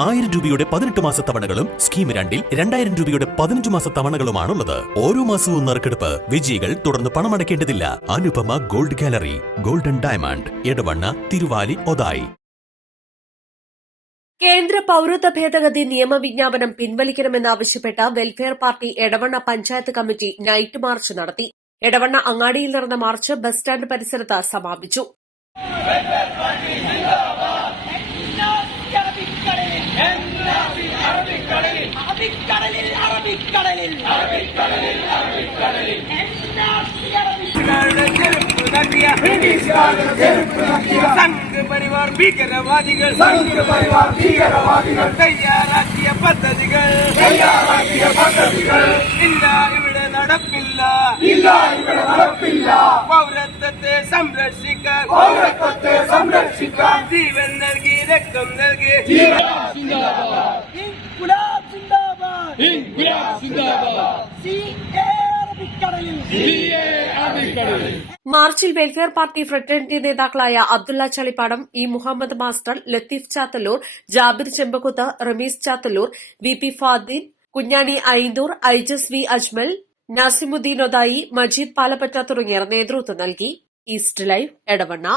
1000 രൂപയുടെ 18 മാസ തവണകളും സ്കീം 2-ൽ 2000 രൂപയുടെ 15 മാസ തവണകളുമാണുള്ളത്. ഓരോ മാസവും നറുക്കെടുപ്പ്. വിജയികൾ തുടർന്ന് പണമടയ്ക്കേണ്ടതില്ല. Anupama gold gallery, golden diamond, Edavanna, Thiruvali, Othayi. കേന്ദ്ര പൌരത്വ ഭേദഗതി നിയമവിജ്ഞാപനം പിൻവലിക്കണമെന്നാവശ്യപ്പെട്ട് welfare party Edavanna panchayat committee night march നടത്തി. എടവണ്ണ അങ്ങാടിയിൽ നടന്ന മാർച്ച് ബസ് സ്റ്റാൻഡ് പരിസരത്ത് സമാപിച്ചു. സംഘ പരിവാർ ഭീകരവാദികൾ തയ്യാറാക്കിയ പദ്ധതികൾ ഇല്ല ഇവിടെ നടപ്പില്ല. പൗരത്വത്തെ സംരക്ഷിക്കാൻ ജീവൻ നൽകി രക്തം നൽകി മാർച്ചിൽ വെൽഫെയർ പാർട്ടി ഫ്രട്ടേണിറ്റി നേതാക്കളായ Abdulla Chalippadam, E Muhammad master, Latheef Chathallur, Jabir Chembakuthu, Rameez Chathallur, V P Fadeen, Kunjani Ainthoor, Aijas V Ajmal, Nasimuddin Othayi, Majeed Palappatta തുടങ്ങിയവർ നേതൃത്വം നൽകി. East live, Edavanna.